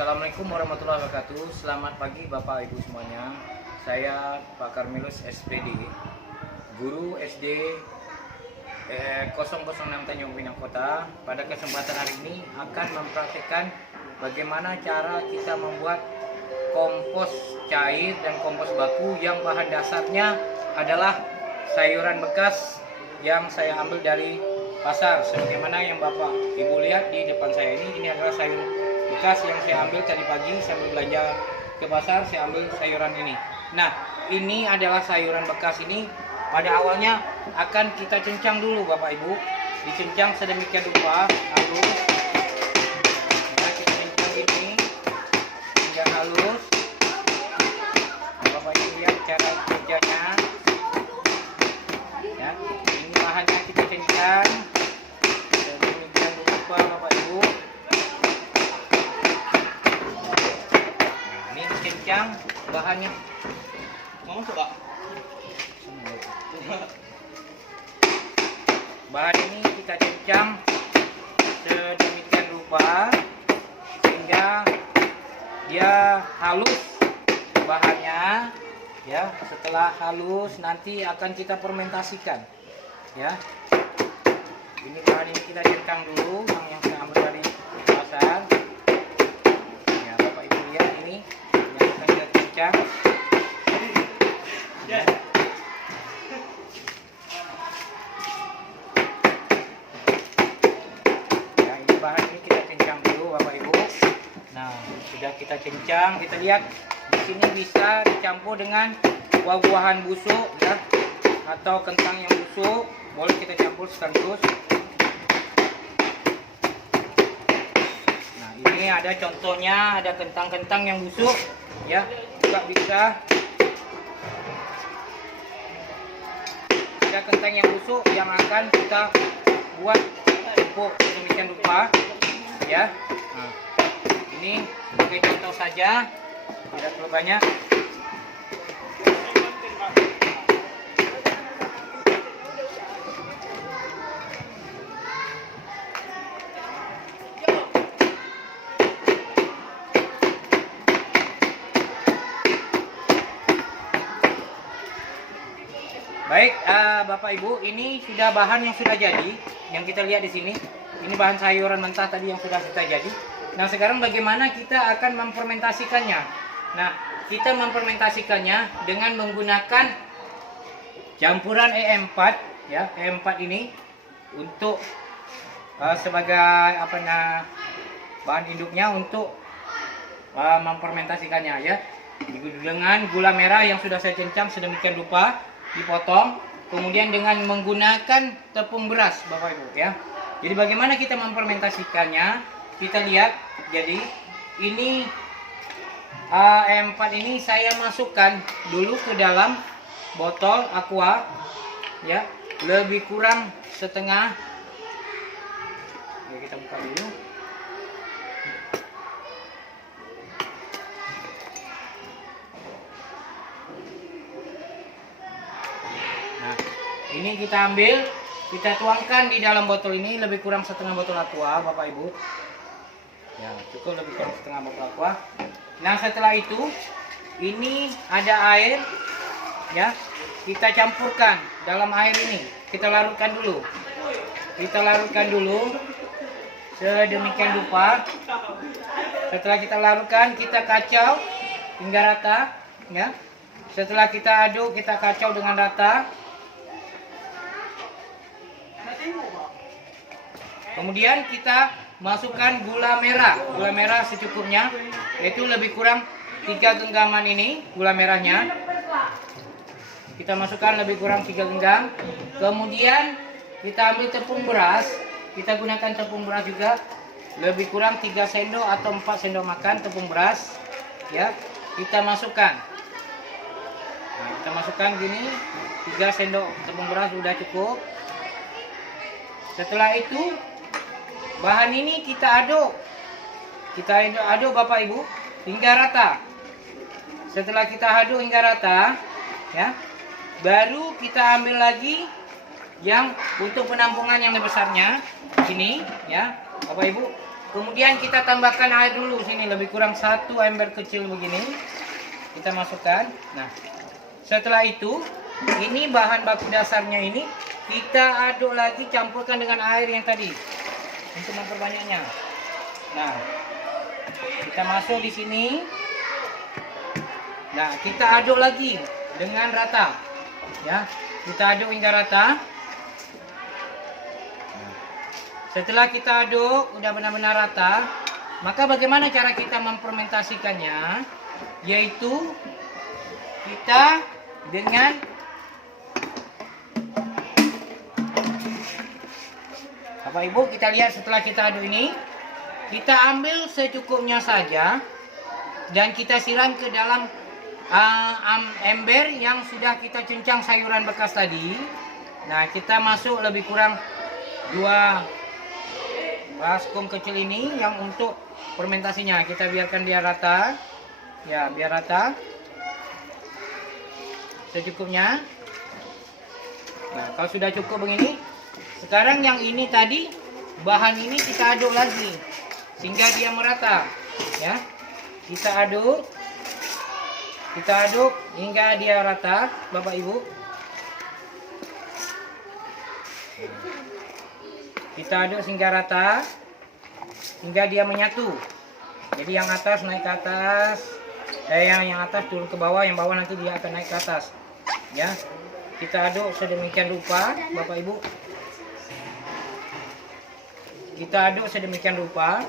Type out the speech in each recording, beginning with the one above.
Assalamualaikum warahmatullahi wabarakatuh. Selamat pagi Bapak Ibu semuanya. Saya Pak Karmelus SPD, guru SD 006 Tanjung Pinang Kota. Pada kesempatan hari ini akan mempraktikkan bagaimana cara kita membuat kompos cair dan kompos baku yang bahan dasarnya adalah sayuran bekas yang saya ambil dari pasar. Sebagaimana yang Bapak Ibu lihat di depan saya ini adalah sayur bekas yang saya ambil tadi pagi sambil belanja ke pasar. Saya ambil sayuran ini. Nah, ini adalah sayuran bekas ini. Pada awalnya akan kita cincang dulu Bapak Ibu. Dicincang sedemikian rupa halus. Nah, kita cincang ini hingga halus. Bapak Ibu lihat cara kerjanya. Ya, ini bahannya kita cincang sedemikian rupa Bapak Ibu. Nah, ini cincang bahannya. Mau coba? Bahan ini kita cincang sedemikian rupa sehingga dia halus bahannya. Ya, setelah halus nanti akan kita fermentasikan. Ya, ini bahan ini kita cincang dulu yang saya ambil dari pasar. Ya, Bapak Ibu lihat ini yang akan kita cincang. Ya. Ya, ini bahan ini kita cincang dulu Bapak Ibu. Nah, sudah kita cincang, kita lihat di sini bisa dicampur dengan buah-buahan busuk ya, atau kentang yang busuk, boleh kita campur sekaligus. Nah, ini ada contohnya, ada kentang-kentang yang busuk ya, juga bisa. Ada kentang yang busuk yang akan kita buat empuk demikian rupa ya. Nah, ini sebagai contoh saja, tidak terlalu banyak. Baik, Bapak Ibu, ini sudah bahan yang sudah jadi, yang kita lihat di sini. Ini bahan sayuran mentah tadi yang sudah kita jadi. Nah, sekarang bagaimana kita akan memfermentasikannya? Nah, kita memfermentasikannya dengan menggunakan campuran E4 ya, E4 ini untuk sebagai bahan induknya untuk memfermentasikannya ya. Dengan gula merah yang sudah saya cincang sedemikian rupa, dipotong, kemudian dengan menggunakan tepung beras Bapak Ibu ya. Jadi bagaimana kita memfermentasikannya? Kita lihat. Jadi ini E4 ini saya masukkan dulu ke dalam botol aqua ya, lebih kurang setengah. Ya, kita buka dulu. Nah, ini kita ambil, kita tuangkan di dalam botol ini lebih kurang setengah botol aqua Bapak Ibu. Ya, cukup lebih kurang setengah botol aqua. Nah, setelah itu ini ada air ya. Kita campurkan dalam air ini. Kita larutkan dulu. Kita larutkan dulu sedemikian rupa. Setelah kita larutkan, kita kacau hingga rata ya. Setelah kita aduk, kita kacau dengan rata. Kemudian kita masukkan gula merah secukupnya, yaitu lebih kurang 3 genggaman ini gula merahnya. Kita masukkan lebih kurang 3 genggam. Kemudian kita ambil tepung beras, kita gunakan tepung beras juga lebih kurang 3 sendok atau 4 sendok makan tepung beras ya. Kita masukkan. Nah, kita masukkan gini 3 sendok tepung beras sudah cukup. Setelah itu bahan ini kita aduk. Kita aduk Bapak Ibu hingga rata. Setelah kita aduk hingga rata ya, baru kita ambil lagi yang untuk penampungan yang lebih besarnya ini ya Bapak Ibu. Kemudian kita tambahkan air dulu sini lebih kurang 1 ember kecil begini. Kita masukkan. Nah, setelah itu ini bahan baku dasarnya ini kita aduk lagi, campurkan dengan air yang tadi untuk memperbanyaknya. Nah, kita masuk di sini. Nah, kita aduk lagi dengan rata. Ya, kita aduk hingga rata. Setelah kita aduk udah benar-benar rata, maka bagaimana cara kita memfermentasikannya? Yaitu kita dengan Bapak Ibu, kita lihat setelah kita aduk ini, kita ambil secukupnya saja dan kita siram ke dalam ember yang sudah kita cincang sayuran bekas tadi. Nah, kita masuk lebih kurang 2 baskom kecil ini yang untuk fermentasinya. Kita biarkan dia rata. Ya, biar rata. Secukupnya. Nah, kalau sudah cukup begini, sekarang yang ini tadi, bahan ini kita aduk lagi sehingga dia merata. Ya. Kita aduk hingga dia rata, Bapak Ibu. Kita aduk hingga rata, hingga dia menyatu. Jadi yang atas naik ke atas, yang atas turun ke bawah, yang bawah nanti dia akan naik ke atas. Ya, kita aduk sedemikian rupa, Bapak Ibu. Kita aduk sedemikian rupa.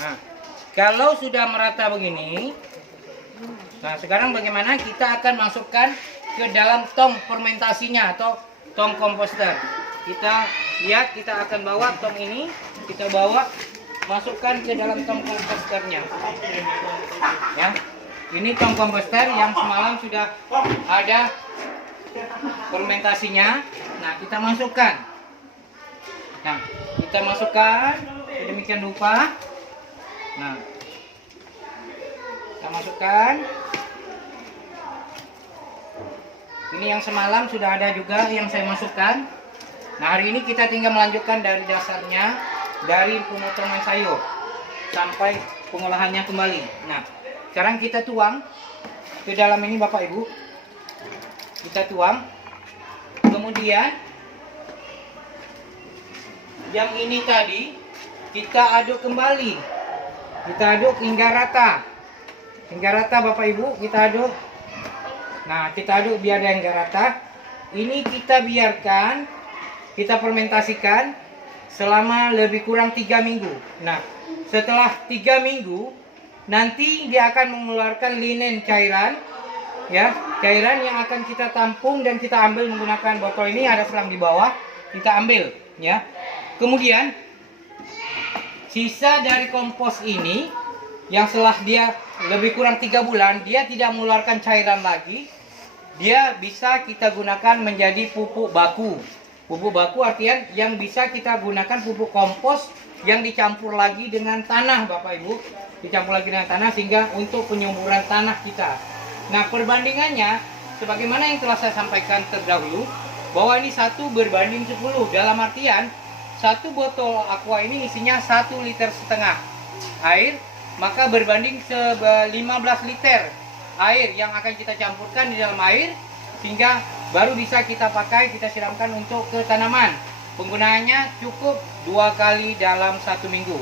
Nah, kalau sudah merata begini, nah sekarang bagaimana? Kita akan masukkan ke dalam tong fermentasinya atau tong komposter. Kita lihat, kita akan bawa tong ini, kita bawa masukkan ke dalam tong komposternya. Ya, ini tong komposter yang semalam sudah ada fermentasinya. Nah, kita masukkan. Nah, kita masukkan sedemikian rupa. Nah, kita masukkan. Ini yang semalam sudah ada juga yang saya masukkan. Nah, hari ini kita tinggal melanjutkan dari dasarnya, dari pemotongan sayur sampai pengolahannya kembali. Nah, sekarang kita tuang ke dalam ini, Bapak Ibu. Kita tuang. Kemudian yang ini tadi kita aduk kembali. Kita aduk hingga rata. Hingga rata, Bapak Ibu, kita aduk. Nah, kita aduk biar dia hingga rata. Ini kita biarkan, kita fermentasikan selama lebih kurang 3 minggu. Nah, setelah 3 minggu, nanti dia akan mengeluarkan linen cairan. Ya, cairan yang akan kita tampung dan kita ambil menggunakan botol ini, ada selang di bawah. Kita ambil, ya. Kemudian, sisa dari kompos ini, yang setelah dia lebih kurang 3 bulan, dia tidak mengeluarkan cairan lagi. Dia bisa kita gunakan menjadi pupuk baku. Pupuk baku artinya yang bisa kita gunakan pupuk kompos yang dicampur lagi dengan tanah, Bapak Ibu. Dicampur lagi dengan tanah sehingga untuk penyuburan tanah kita. Nah, perbandingannya sebagaimana yang telah saya sampaikan terdahulu, bahwa ini 1 berbanding 10. Dalam artian 1 botol aqua ini isinya 1,5 liter air, maka berbanding 15 liter air yang akan kita campurkan di dalam air, sehingga baru bisa kita pakai, kita siramkan untuk ke tanaman. Penggunaannya cukup 2 kali dalam 1 minggu.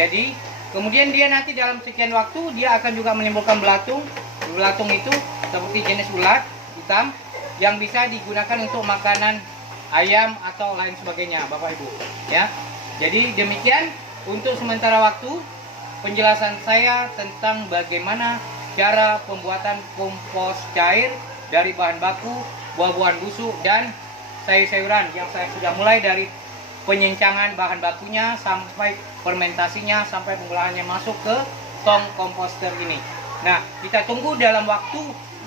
Jadi kemudian dia nanti dalam sekian waktu dia akan juga menimbulkan belatung. Belatung itu seperti jenis ulat hitam yang bisa digunakan untuk makanan ayam atau lain sebagainya, Bapak Ibu. Ya, jadi demikian untuk sementara waktu penjelasan saya tentang bagaimana cara pembuatan kompos cair dari bahan baku, buah-buahan busuk dan sayur-sayuran yang saya sudah mulai dari penyencangan bahan bakunya sampai fermentasinya sampai pengolahannya masuk ke tong komposter ini. Nah, kita tunggu dalam waktu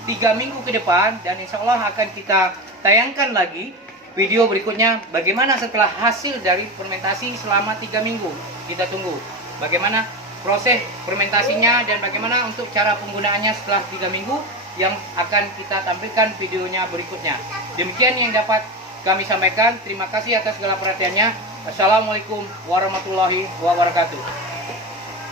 3 minggu ke depan dan insya Allah akan kita tayangkan lagi video berikutnya bagaimana setelah hasil dari fermentasi selama 3 minggu. Kita tunggu bagaimana proses fermentasinya dan bagaimana untuk cara penggunaannya setelah 3 minggu yang akan kita tampilkan videonya berikutnya. Demikian yang dapat kami sampaikan. Terima kasih atas segala perhatiannya. Assalamualaikum warahmatullahi wabarakatuh.